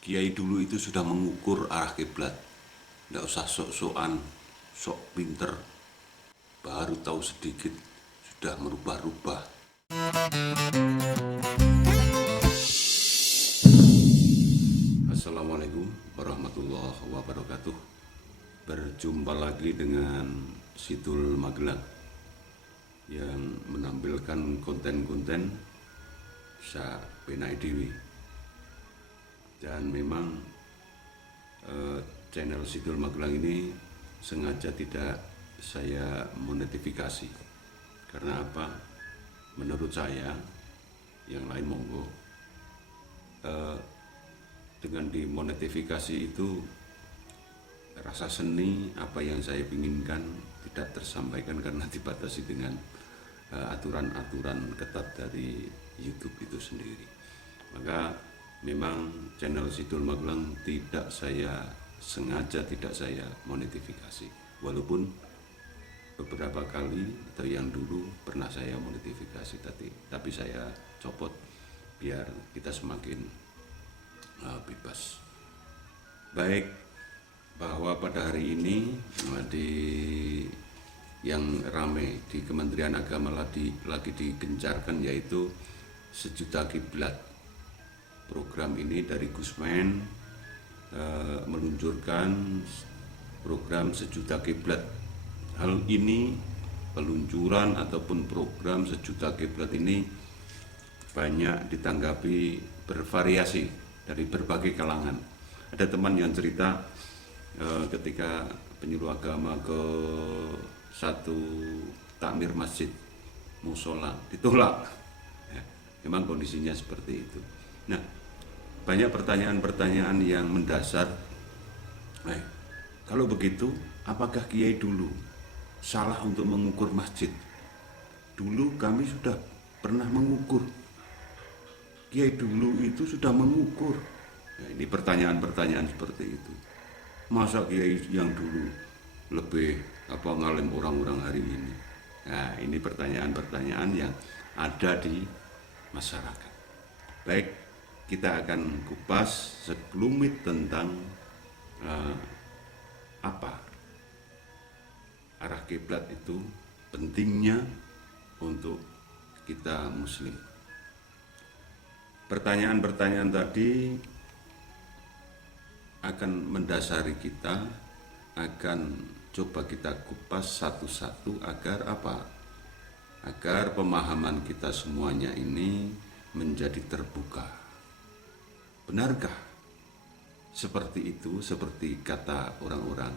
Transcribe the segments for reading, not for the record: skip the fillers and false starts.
Kiai dulu itu sudah mengukur arah kiblat. Nggak usah sok-sokan, sok pinter, baru tahu sedikit sudah merubah-rubah. Assalamualaikum warahmatullahi wabarakatuh. Berjumpa lagi dengan Sidul Magelang yang menampilkan konten-konten sa penai dewi. Dan memang channel Sidul Magelang ini sengaja tidak saya monetisasi. Karena apa? Menurut saya, yang lain monggo, dengan dimonetisasi itu rasa seni apa yang saya inginkan tidak tersampaikan karena dibatasi dengan aturan-aturan ketat dari YouTube itu sendiri. Maka memang channel Sidul Magelang tidak saya sengaja tidak saya monetisasi, walaupun beberapa kali atau yang dulu pernah saya monetisasi tapi saya copot biar kita semakin bebas. Baik, bahwa pada hari ini di yang ramai di Kementerian Agama lagi digencarkan yaitu Sejuta Kiblat. Program ini dari Gusmen meluncurkan program Sejuta Kiblat. Hal ini peluncuran ataupun program Sejuta Kiblat ini banyak ditanggapi bervariasi dari berbagai kalangan. Ada teman yang cerita ketika penyuluh agama ke satu takmir masjid musola ditolak. Ya, memang kondisinya seperti itu. Nah, banyak pertanyaan-pertanyaan yang mendasar. Kalau begitu, apakah kiai dulu salah untuk mengukur masjid? Dulu kami sudah pernah mengukur. Kiai dulu itu sudah mengukur. Nah, ini pertanyaan-pertanyaan seperti itu. Masa kiai yang dulu lebih ngalim orang-orang hari ini? Nah, ini pertanyaan-pertanyaan yang ada di masyarakat. Baik, kita akan kupas sekelumit tentang apa arah kiblat itu, pentingnya untuk kita muslim. Pertanyaan-pertanyaan tadi akan mendasari kita, akan coba kita kupas satu-satu agar apa? Agar pemahaman kita semuanya ini menjadi terbuka. Benarkah seperti itu, seperti kata orang-orang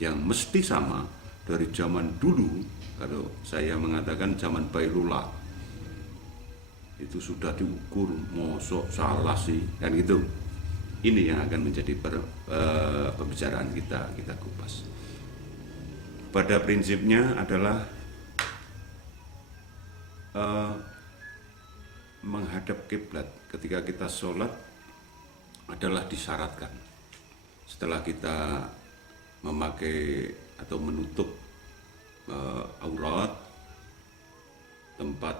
yang mesti sama dari zaman dulu? Kalau saya mengatakan zaman Bailullah itu sudah diukur, mosok salah sih, kan gitu. Ini yang akan menjadi pembicaraan kita kupas. Pada prinsipnya adalah menghadap kiblat ketika kita sholat adalah disyaratkan. Setelah kita memakai atau menutup aurat, tempat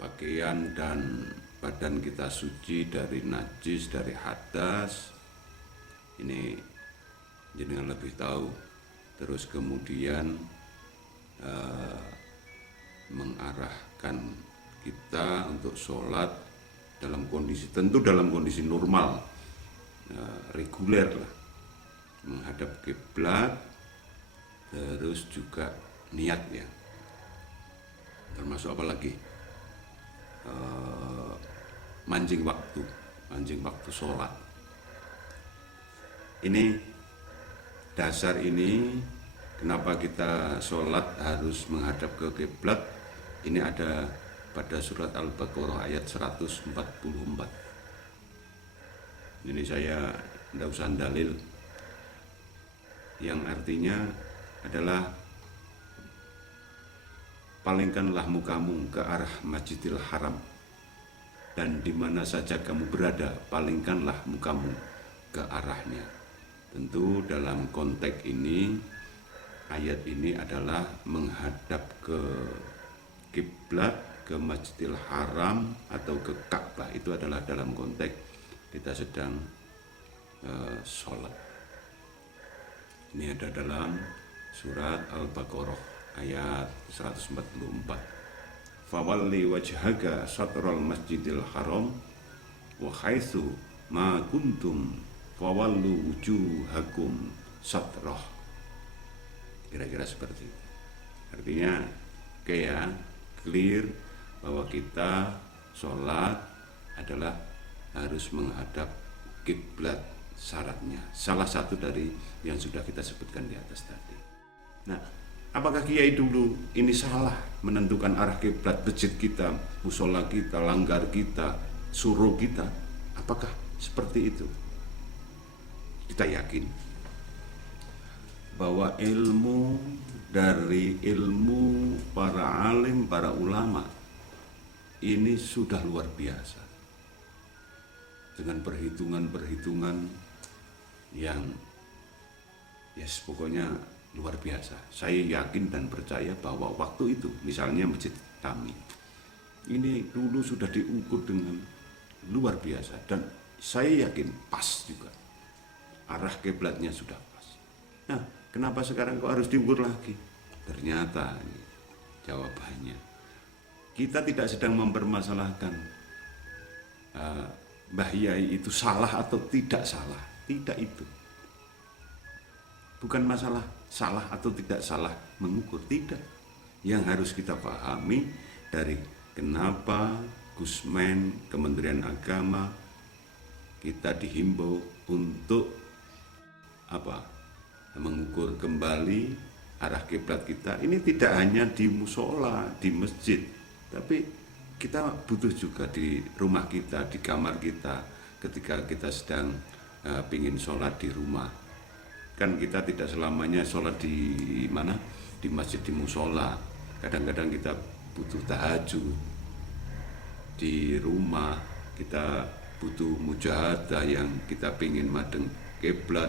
pakaian dan badan kita suci dari najis, dari hadas, ini jenengan lebih tahu. Terus kemudian mengarahkan kita untuk sholat dalam kondisi, tentu dalam kondisi normal, reguler lah, menghadap kiblat, terus juga niat ya, termasuk apa lagi, mancing waktu sholat. Ini dasar ini kenapa kita sholat harus menghadap ke kiblat. Ini ada pada surat Al-Baqarah ayat 144. Ini saya tidak usah dalil, yang artinya adalah palingkanlah mukamu ke arah Masjidil Haram, dan di mana saja kamu berada, palingkanlah mukamu ke arahnya. Tentu dalam konteks ini, ayat ini adalah menghadap ke kiblat, ke Masjidil Haram atau ke Ka'bah. Itu adalah dalam konteks kita sedang sholat. Ini ada dalam surat Al-Baqarah ayat 144. Fawalli wajhaka satral masjidil haram wa haitsu ma kuntum fawallu wujuhakum satrah. Kira-kira seperti itu. Artinya clear bahwa kita sholat adalah harus menghadap kiblat, syaratnya salah satu dari yang sudah kita sebutkan di atas tadi. Nah, apakah kiai dulu ini salah menentukan arah kiblat masjid kita, musola kita, langgar kita, suruh kita? Apakah seperti itu? Kita yakin bahwa ilmu dari ilmu para alim, para ulama ini sudah luar biasa, dengan perhitungan-perhitungan yang pokoknya luar biasa. Saya yakin dan percaya bahwa waktu itu misalnya masjid kami ini dulu sudah diukur dengan luar biasa, dan saya yakin pas juga arah kiblatnya sudah pas. Nah, kenapa sekarang kok harus diukur lagi? Ternyata ini jawabannya, kita tidak sedang mempermasalahkan Mbah Yai itu salah atau tidak salah. Tidak itu. Bukan masalah salah atau tidak salah mengukur, tidak. Yang harus kita pahami dari kenapa Gusmen, Kementerian Agama, kita dihimbau untuk mengukur kembali arah kiblat kita. Ini tidak hanya di musola, di masjid, tapi kita butuh juga di rumah kita, di kamar kita, ketika kita sedang pingin sholat di rumah. Kan kita tidak selamanya sholat di mana? Di masjid, di musola. Kadang-kadang kita butuh tahajud di rumah, kita butuh mujahadah yang kita pingin madeng kiblat,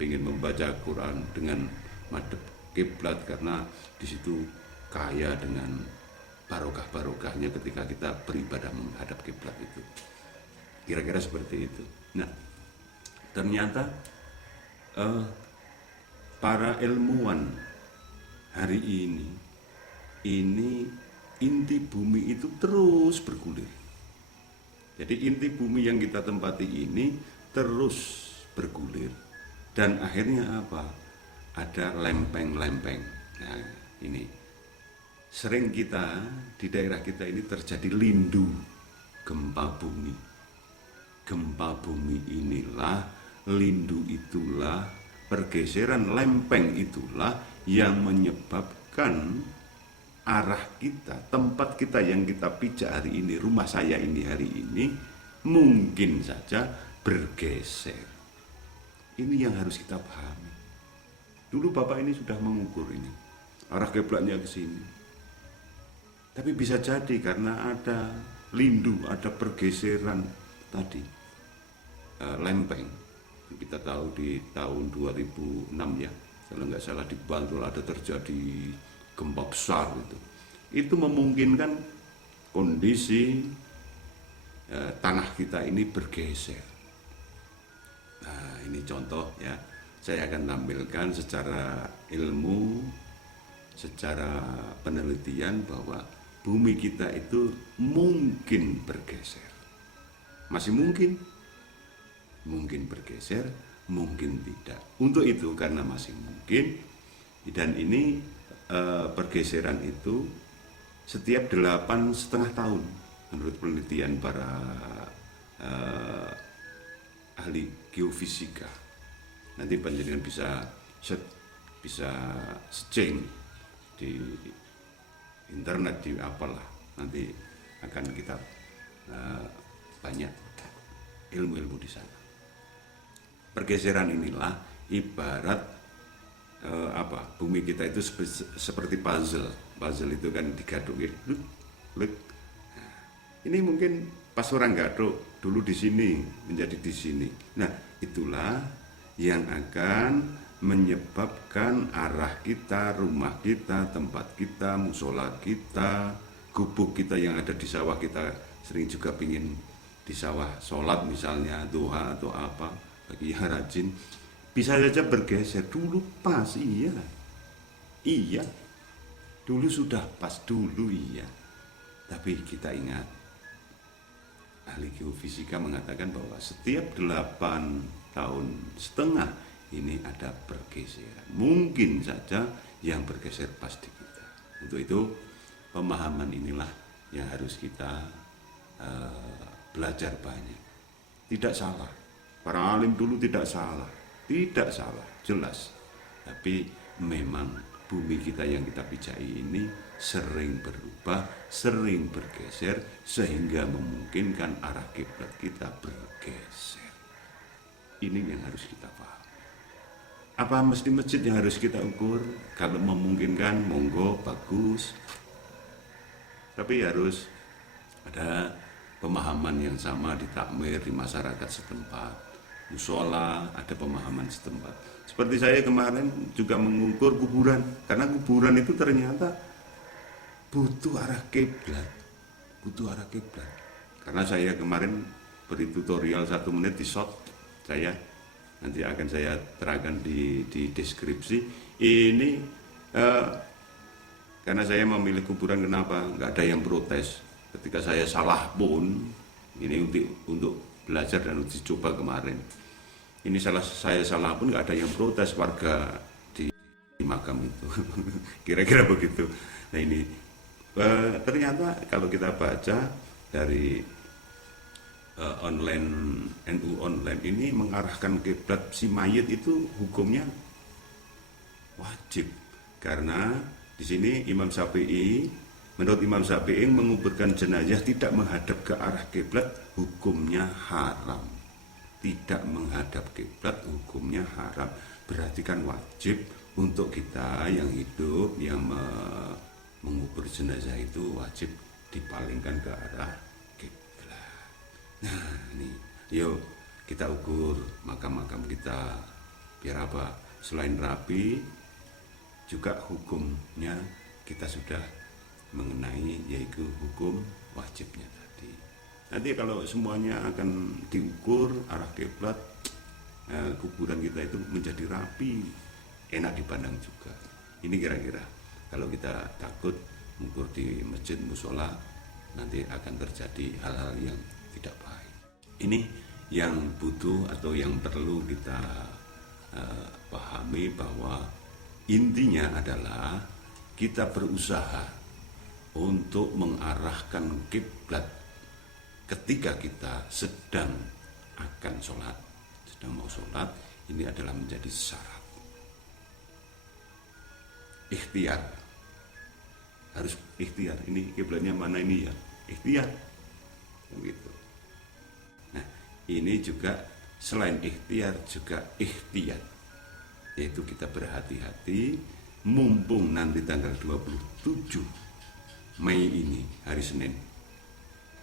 pingin membaca Quran dengan madep kiblat, karena di situ kaya dengan barokah-barokahnya ketika kita beribadah menghadap kiblat itu. Kira-kira seperti itu. Nah, ternyata para ilmuwan hari ini inti bumi itu terus bergulir. Jadi inti bumi yang kita tempati ini terus bergulir, dan akhirnya apa? Ada lempeng-lempeng. Nah, ini sering kita di daerah kita ini terjadi lindu, gempa bumi. Gempa bumi inilah, lindu itulah, pergeseran lempeng itulah yang menyebabkan arah kita, tempat kita yang kita pijak hari ini, rumah saya ini hari ini, mungkin saja bergeser. Ini yang harus kita pahami. Dulu Bapak ini sudah mengukur ini, arah kiblatnya ke sini. Tapi bisa jadi karena ada lindu, ada pergeseran tadi, lempeng. Kita tahu di tahun 2006 ya, kalau nggak salah di Bantul ada terjadi gempa besar itu. Itu memungkinkan kondisi tanah kita ini bergeser. Nah, ini contoh ya. Saya akan tampilkan secara ilmu, secara penelitian bahwa bumi kita itu mungkin bergeser. Masih mungkin bergeser, mungkin tidak. Untuk itu, karena masih mungkin, dan ini pergeseran itu setiap 8,5 tahun menurut penelitian para ahli geofisika. Nanti panjenengan bisa searching di internet, di apalah, nanti akan kita banyak ilmu-ilmu di sana. Pergeseran inilah ibarat bumi kita itu seperti puzzle. Puzzle itu kan digaduk gitu. Nah, ini mungkin pas orang gaduk dulu di sini menjadi di sini. Nah, itulah yang akan menyebabkan arah kita, rumah kita, tempat kita, musola kita, gubuk kita yang ada di sawah, kita sering juga pingin di sawah sholat misalnya, duha atau apa, bagi yang rajin, bisa saja bergeser. Dulu pas, iya, dulu sudah pas dulu, iya. Tapi kita ingat, ahli geofisika mengatakan bahwa setiap 8,5 tahun ini ada pergeseran. Mungkin saja yang bergeser pas di kita. Untuk itu pemahaman inilah yang harus kita belajar banyak. Tidak salah, para alim dulu tidak salah, jelas. Tapi memang bumi kita yang kita pijai ini sering berubah, sering bergeser, sehingga memungkinkan arah kiblat kita bergeser. Ini yang harus kita paham. Apa mesti masjid yang harus kita ukur? Kalau memungkinkan, monggo, bagus. Tapi harus ada pemahaman yang sama di takmir, di masyarakat setempat. Musola, ada pemahaman setempat. Seperti saya kemarin juga mengukur kuburan, karena kuburan itu ternyata butuh arah kiblat. Karena saya kemarin beri tutorial 1 menit di shot, nanti akan saya terangkan di deskripsi. Ini karena saya memilih kuburan, kenapa? Nggak ada yang protes. Ketika saya salah pun, ini untuk belajar dan uji coba kemarin. Ini saya salah pun nggak ada yang protes, warga di makam itu. Kira-kira begitu. Nah ini ternyata kalau kita baca dari online, NU online ini mengarahkan kiblat si mayit itu hukumnya wajib, karena di sini menurut Imam Syafi'i menguburkan jenazah tidak menghadap ke arah kiblat hukumnya haram. Tidak menghadap kiblat hukumnya haram. Berarti kan wajib untuk kita yang hidup, yang mengubur jenazah itu wajib dipalingkan ke arah kiblat. Nah ini, yuk kita ukur makam-makam kita biar apa? Selain rapi, juga hukumnya kita sudah mengenai, yaitu hukum wajibnya tadi. Nanti kalau semuanya akan diukur arah kiblat, kuburan kita itu menjadi rapi, enak dipandang juga. Ini kira-kira kalau kita takut mengukur di masjid, musola, nanti akan terjadi hal-hal yang tidak baik. Ini yang butuh atau yang perlu kita pahami, bahwa intinya adalah kita berusaha untuk mengarahkan kiblat ketika kita sedang akan sholat, sedang mau sholat. Ini adalah menjadi syarat ikhtiar, harus ikhtiar. Ini kiblatnya mana ini ya, ikhtiar begitu. Nah ini juga selain ikhtiar juga ikhtiyat, yaitu kita berhati-hati. Mumpung nanti tanggal 27 Mei ini, hari Senin,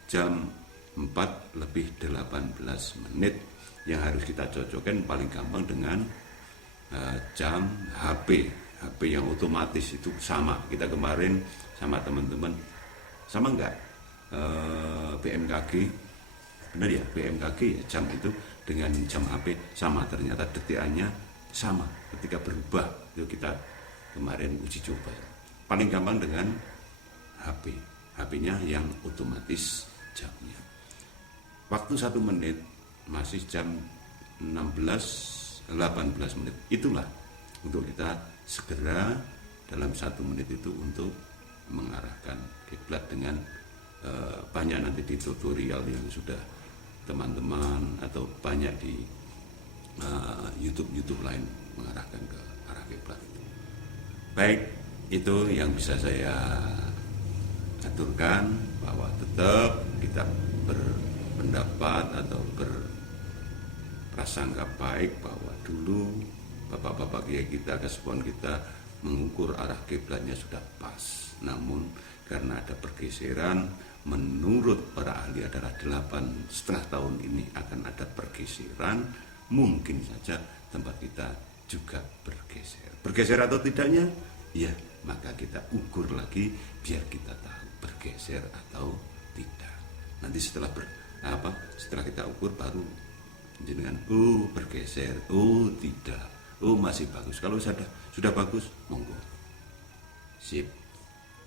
jam 4:18 yang harus kita cocokkan paling gampang dengan jam HP yang otomatis itu sama. Kita kemarin sama teman-teman, sama enggak BMKG, benar ya, BMKG ya, jam itu dengan jam HP sama, ternyata detikannya sama. Ketika berubah itu kita kemarin uji coba, paling gampang dengan HP-nya yang otomatis jamnya. Waktu 1 menit masih jam 18 menit. Itulah untuk kita segera dalam 1 menit itu untuk mengarahkan kiblat dengan banyak nanti di tutorial yang sudah teman-teman atau banyak di YouTube lain mengarahkan ke arah kiblat. Baik, itu yang bisa saya aturkan, bahwa tetap kita berpendapat atau berprasangka baik bahwa dulu bapak-bapak kiai kita, kasbon kita mengukur arah kiblatnya sudah pas. Namun karena ada pergeseran, menurut para ahli adalah 8,5 tahun ini akan ada pergeseran, mungkin saja tempat kita juga bergeser atau tidaknya, ya maka kita ukur lagi biar kita tahu bergeser atau tidak. Nanti setelah Setelah kita ukur baru jenengan bergeser, tidak, masih bagus. Kalau sudah bagus, monggo, sip.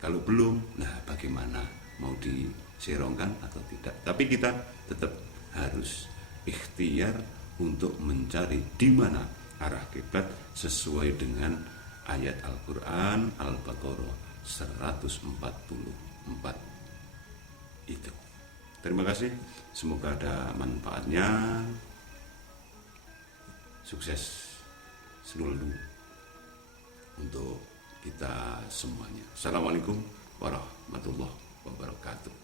Kalau belum, nah bagaimana, mau diserongkan atau tidak. Tapi kita tetap harus ikhtiar untuk mencari di mana arah kiblat sesuai dengan ayat Al-Quran Al-Baqarah 144 itu. Terima kasih, semoga ada manfaatnya. Sukses selalu untuk kita semuanya. Assalamualaikum warahmatullahi wabarakatuh.